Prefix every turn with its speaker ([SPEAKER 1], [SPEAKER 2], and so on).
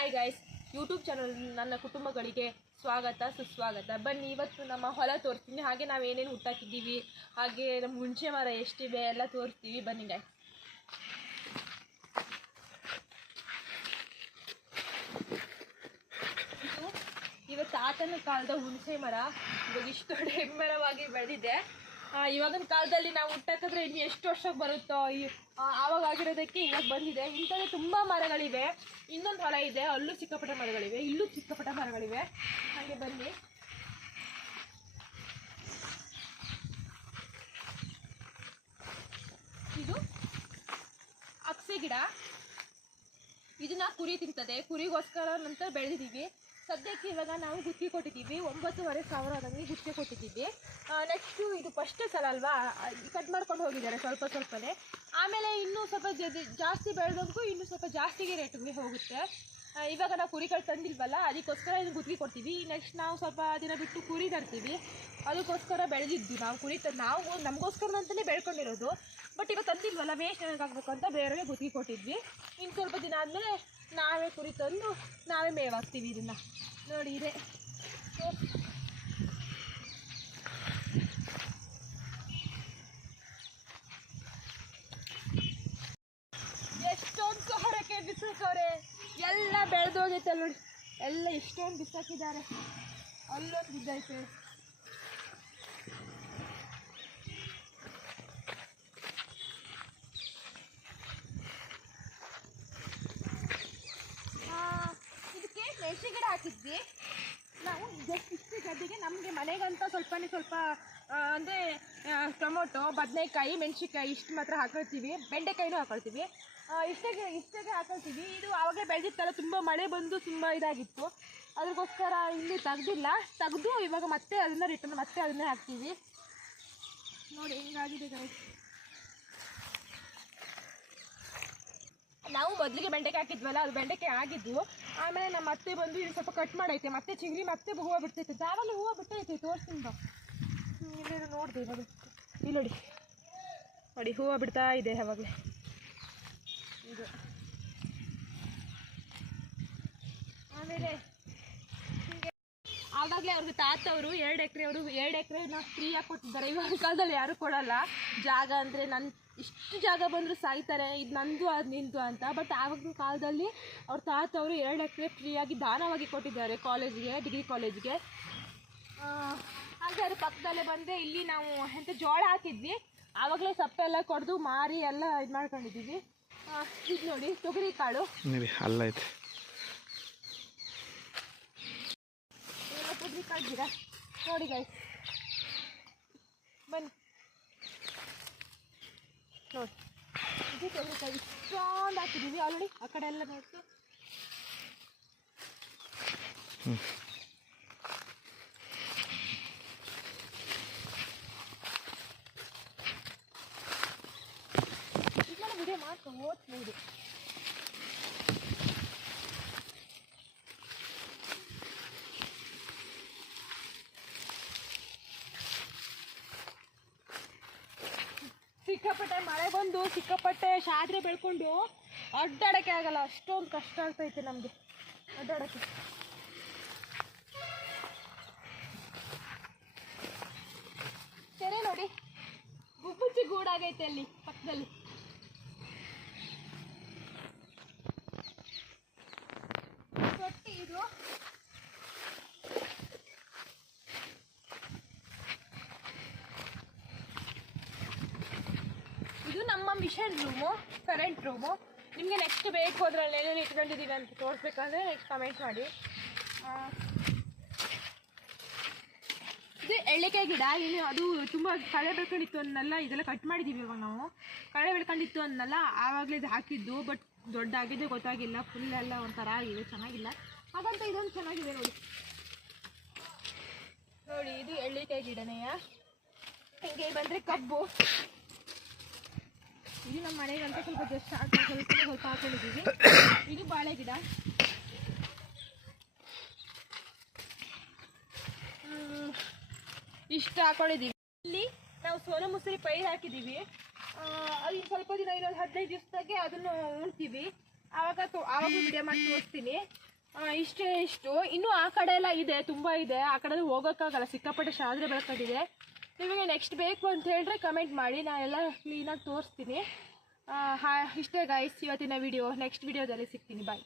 [SPEAKER 1] Hi guys YouTube channel ನನ್ನ ಕುಟುಂಬಗಳಿಗೆ ಸ್ವಾಗತ, ಸುಸ್ವಾಗತ. ಬನ್ನಿ, ಇವತ್ತು ನಮ್ಮ ಹೊಲ ತೋರಿಸ್ತೀನಿ. ಹಾಗೆ ನಾವು ಏನೇನು ಹುಟ್ಟಾಕಿದ್ದೀವಿ ಹಾಗೆ ನಮ್ಮ ಹುಣಸೆ ಮರ ಎಷ್ಟಿವೆ, ಎಲ್ಲ ತೋರಿಸ್ತೀವಿ. ಬನ್ನಿ ಗೈಸ್ ಇವತ್ತು ಆತನ ಕಾಲದ ಹುಣಸೆ ಮರ. ಇವಾಗ ಇಷ್ಟು ದೊಡ್ಡ ಹೆಮ್ಮರವಾಗಿ ಬೆಳೆದಿದೆ. ಇವಾಗಿನ ಕಾಲದಲ್ಲಿ ನಾವು ಹುಟ್ಟಕ್ಕಾದ್ರೆ ಇನ್ನು ಎಷ್ಟು ವರ್ಷಕ್ಕೆ ಬರುತ್ತೋ, ಈ ಆವಾಗ ಆಗಿರೋದಕ್ಕೆ ಇವಾಗ ಬಂದಿದೆ. ಇಂಥದ್ದು ತುಂಬ ಮರಗಳಿವೆ. ಇನ್ನೊಂದು ಹೊಲ ಇದೆ. ಅಲ್ಲೂ ಚಿಕ್ಕಪುಟ್ಟ ಮರಗಳಿವೆ. ಇಲ್ಲೂ ಚಿಕ್ಕಪುಟ್ಟ ಮರಗಳಿವೆ. ಹಾಗೆ ಬನ್ನಿ. ಇದು ಅಕ್ಸೆ ಗಿಡ. ಇದನ್ನ ಕುರಿ ತಿಂತದೆ. ಕುರಿಗೋಸ್ಕರ ನಂತರ ಬೆಳೆದಿದ್ದೀವಿ. ಸದ್ಯಕ್ಕೆ ಇವಾಗ ನಾವು ಗುತ್ತಿಗೆ ಕೊಟ್ಟಿದ್ದೀವಿ. ಒಂಬತ್ತುವರೆ ಸಾವಿರದಂಗೆ ಗುತ್ತಿಗೆ ಕೊಟ್ಟಿದ್ದೀವಿ. ನೆಕ್ಸ್ಟು ಇದು ಫಸ್ಟೇ ಸಲ ಅಲ್ವಾ? ಕಟ್ ಮಾಡ್ಕೊಂಡು ಹೋಗಿದ್ದಾರೆ ಸ್ವಲ್ಪ ಸ್ವಲ್ಪನೇ. ಆಮೇಲೆ ಇನ್ನೂ ಸ್ವಲ್ಪ ಜಾಸ್ತಿ ಬೆಳೆದಂಗೂ ಇನ್ನೂ ಸ್ವಲ್ಪ ಜಾಸ್ತಿಗೆ ರೇಟ್ಗೆ ಹೋಗುತ್ತೆ. ಇವಾಗ ನಾವು ಕುರಿಗಳು ತಂದಿಲ್ವಲ್ಲ, ಅದಕ್ಕೋಸ್ಕರ ಇದು ಗುತ್ತಿಗೆ ಕೊಡ್ತೀವಿ. ನೆಕ್ಸ್ಟ್ ನಾವು ಸ್ವಲ್ಪ ದಿನ ಬಿಟ್ಟು ಕುರಿ ತರ್ತೀವಿ. ಅದಕ್ಕೋಸ್ಕರ ಬೆಳೆದಿದ್ದು ನಾವು ಕುರಿ ತ, ನಾವು ನಮಗೋಸ್ಕರ ಅಂತಲೇ ಬೆಳ್ಕೊಂಡಿರೋದು. ಬಟ್ ಇವಾಗ ತಂದಿಲ್ವಲ್ಲ ವೇಸ್ಟ್ ಆಗಬೇಕು ಅಂತ ಬೇರೆಯವ್ರಿಗೆ ಗುತ್ತಿಗೆ ಕೊಟ್ಟಿದ್ವಿ. ಇನ್ನು ಸ್ವಲ್ಪ ದಿನ ಆದಮೇಲೆ ನಾವೇ ಕುರಿ ತಂದು ನಾವೇ ಮೇವಾಗ್ತೀವಿ ಇದನ್ನು. ನೋಡಿ ಇದೆ. ಎಷ್ಟೊಂದು ಸೊಹರಕ್ಕೆ ಬಿಸಾಕವ್ರೆ ಎಲ್ಲ ಬೆಳೆದೋಗೈತೆ ನೋಡಿ. ಎಲ್ಲ ಎಷ್ಟೊಂದು ಬಿಸಾಕಿದ್ದಾರೆ. ಅಲ್ಲೊಂದು ಬಿದ್ದೈತೆ ಆ, ಇದಕ್ಕೆ ಮೆಣಸಿನ ಗಿಡ ಹಾಕಿದ್ವಿ ನಾವು ಜಸ್ಟ್ ಇಷ್ಟು ಗದ್ದೆಗೆ ನಮಗೆ ಮನೆಗಂತ ಸ್ವಲ್ಪನೇ ಸ್ವಲ್ಪ ಅಂದರೆ ಟೊಮೊಟೊ, ಬದನೆಕಾಯಿ, ಮೆಣಸಿನ್ಕಾಯಿ ಇಷ್ಟು ಮಾತ್ರ ಹಾಕೊಳ್ತೀವಿ. ಬೆಂಡೆಕಾಯಿನೂ ಹಾಕೊಳ್ತೀವಿ. ಇಷ್ಟಾಗೆ ಇಷ್ಟಾಗೆ ಹಾಕೊಳ್ತೀವಿ. ಇದು ಆವಾಗಲೇ ಬೆಳೆದಿತ್ತಲ್ಲ, ತುಂಬ ಮಳೆ ಬಂದು ತುಂಬ ಇದಾಗಿತ್ತು. ಅದಕ್ಕೋಸ್ಕರ ಇಲ್ಲಿ ತೆಗ್ದಿಲ್ಲ. ತೆಗ್ದು ಇವಾಗ ಮತ್ತೆ ಅದನ್ನ ರಿಟರ್ನ್ ಮತ್ತೆ ಅದನ್ನೇ ಹಾಕ್ತೀವಿ. ನೋಡಿ, ಹೆಂಗಾಗಿದೆ. ನಾವು ಮೊದಲಿಗೆ ಬೆಂಡೆಕಾಯಿ ಹಾಕಿದ್ವಲ್ಲ, ಅದು ಬೆಂಡೆಕಾಯಿ ಆಗಿದ್ವು ಆಮೇಲೆ ನಮ್ಮ ಅತ್ತೆ ಬಂದು ಇಲ್ಲಿ ಸ್ವಲ್ಪ ಕಟ್ ಮಾಡೈತೆ. ಮತ್ತೆ ಚಿಂಗ್ರಿ ಮತ್ತೆ ಹೂವು ಬಿಡ್ತೈತೆ. ಆವಾಗಲೇ ಹೂವು ಬಿಟ್ಟೈತೆ, ತೋರಿಸ್ತೀನಿ ಬಾ. ಇಲ್ಲಿ ನೋಡಿದೆ ಇವಾಗ ಇಲ್ಲಿ ನೋಡಿ ನೋಡಿ ಹೂವು ಬಿಡ್ತಾ ಇದೆ ಯಾವಾಗಲೇ. ಇದು. ಆಮೇಲೆ ಆವಾಗಲೇ ಅವ್ರಿಗೆ ತಾತವರು ಎರಡು ಎಕರೆ ಅವರು ಎರಡು ಎಕರೆನ ಫ್ರೀಯಾಗಿ ಕೊಟ್ಟಿದ್ದಾರೆ. ಇವಾಗ ಕಾಲದಲ್ಲಿ ಯಾರು ಕೊಡಲ್ಲ. ಜಾಗ ಅಂದರೆ ನನ್ನ ಇಷ್ಟು ಜಾಗ ಬಂದರೂ ಸಾಯ್ತಾರೆ. ಇದು ನಂದು ಅದು ನಿಂದು ಅಂತ. ಬಟ್ ಆವಾಗಿನ ಕಾಲದಲ್ಲಿ ಅವ್ರ ತಾತವರು ಎರಡು ಎಕರೆ ಫ್ರೀಯಾಗಿ ದಾನವಾಗಿ ಕೊಟ್ಟಿದ್ದಾರೆ ಕಾಲೇಜಿಗೆ ಡಿಗ್ರಿ ಕಾಲೇಜಿಗೆ. ಹಾಗೆ ಅದ್ರ ಪಕ್ಕದಲ್ಲೇ ಬಂದರೆ ಇಲ್ಲಿ ನಾವು ಎಂತ ಜೋಳ ಹಾಕಿದ್ವಿ. ಆವಾಗಲೇ ಸಪ್ಪೆಲ್ಲ ಕೊಡ್ದು ಮಾರಿ ಎಲ್ಲ ಇದು ಮಾಡ್ಕೊಂಡಿದ್ದೀವಿ. ಇದು ನೋಡಿ ತೊಗರಿ ಕಾಳು.
[SPEAKER 2] ಅಲ್ಲ
[SPEAKER 1] ಗಿಡ ನೋಡಿ ಗೈಸ್ ಬನ್ನಿ. ನೋಡಿ. ಇದು ತೊಗರಿ ಕಾಳು ಇಷ್ಟೊಂದು ಹಾಕಿದ್ದೀವಿ. ಆಲ್ರೆಡಿ ಆ ಕಡೆ ಎಲ್ಲ ನೋಡ್ತು. ಇದನ್ನ ವಿಡಿಯೋ ಮಾಡ್ಕೊಂಡು ಓದ್ಬೋದು ಸಿಕ್ಕಾಪಟ್ಟೆ ಮಳೆ ಬಂದು, ಸಿಕ್ಕಾಪಟ್ಟೆ ಶಾದ್ರೆ ಬೆಳ್ಕೊಂಡು ಅಡ್ಡಾಡಕ್ಕೆ ಆಗಲ್ಲ. ಅಷ್ಟೊಂದು ಕಷ್ಟ ಆಗ್ತೈತೆ ನಮಗೆ. ಅಡ್ಡಾಡಕ್ಕೆ. ಸರಿ ನೋಡಿ. ಗುಬ್ಬುಚ್ಚಿ ಗೂಡಾಗೈತೆ ಅಲ್ಲಿ, ಪಕ್ಕದಲ್ಲಿ ತೊಟ್ಟಿ ಇದು ಮಿಷನ್ ರೂಮು ಕರೆಂಟ್ ರೂಮು ನಿಮಗೆ ನೆಕ್ಸ್ಟ್ ಬೇಕು ಅದರಲ್ಲಿ ಏನೇನು ಇಟ್ಕೊಂಡಿದ್ದೀವಿ ಅಂತ ತೋರಿಸ್ಬೇಕಂದ್ರೆ ನೆಕ್ಸ್ಟ್ ಕಮೆಂಟ್ ಮಾಡಿ. ಇದು ಎಳ್ಳಿಕಾಯಿ ಗಿಡ ಇಲ್ಲಿ ಅದು ತುಂಬ ಕಳೆ ಬೆಳ್ಕೊಂಡಿತ್ತು ಅನ್ನಲ್ಲ, ಇದೆಲ್ಲ ಕಟ್ ಮಾಡಿದ್ದೀವಿ ಇವಾಗ ನಾವು. ಕಳೆ ಬೆಳ್ಕೊಂಡಿತ್ತು ಅನ್ನಲ್ಲ, ಆವಾಗಲೇ ಇದು ಹಾಕಿದ್ದು ಬಟ್ ದೊಡ್ಡ ಆಗಿದೆ ಗೊತ್ತಾಗಿಲ್ಲ. ಫುಲ್ ಎಲ್ಲ ಒಂಥರ ಆಗಿದೆ ಚೆನ್ನಾಗಿಲ್ಲ. ಹಾಗಂತ ಇದೊಂದು ಚೆನ್ನಾಗಿದೆ ನೋಡಿ. ನೋಡಿ, ಇದು ಎಳ್ಳಿಕಾಯಿ ಗಿಡನೆಯ? ಹಿಂಗೆ ಬಂದರೆ ಕಬ್ಬು. ಇದು ನಮ್ಮ ಮನೆಗಂತ ಸ್ವಲ್ಪ ಜಸ್ಟ್ ಸ್ವಲ್ಪ ಸ್ವಲ್ಪ ಹಾಕೊಂಡಿದ್ದೀವಿ. ಇದು ಬಾಳೆ ಗಿಡ. ಇಷ್ಟು ಹಾಕೊಂಡಿದ್ದೀವಿ. ಇಲ್ಲಿ ನಾವು ಸೋನ ಮುಸರಿ ಪೈರು ಹಾಕಿದ್ದೀವಿ. ಅದು ಸ್ವಲ್ಪ ದಿನ ಇನ್ನೊಂದು ಹದಿನೈದು ದಿವಸದಾಗೆ ಅದನ್ನು ಉಣ್ತೀವಿ. ಆವಾಗ ಆವಾಗ ವಿಡಿಯೋ ಮಾಡಿ ತೋರಿಸ್ತೀನಿ. ಇಷ್ಟೇ ಇಷ್ಟು. ಇನ್ನೂ ಆ ಕಡೆ ಎಲ್ಲ ಇದೆ ತುಂಬ ಇದೆ. ಆ ಕಡೆ ಹೋಗೋಕ್ಕಾಗಲ್ಲ ಸಿಕ್ಕಾಪಟ್ಟೆ ಶಾದ್ರೆ ಬೆಳ್ಕೊಂಡಿದೆ ನಿಮಗೆ ನೆಕ್ಸ್ಟ್ ಬೇಕು ಅಂತ ಹೇಳಿದ್ರೆ ಕಮೆಂಟ್ ಮಾಡಿ. ನಾನೆಲ್ಲ ಕ್ಲೀನಾಗಿ ತೋರಿಸ್ತೀನಿ. ಇಷ್ಟೇ ಗಾಯ್ಸ್ ಇವತ್ತಿನ ವಿಡಿಯೋ ನೆಕ್ಸ್ಟ್ ವಿಡಿಯೋದಲ್ಲಿ ಸಿಗ್ತೀನಿ. ಬಾಯ್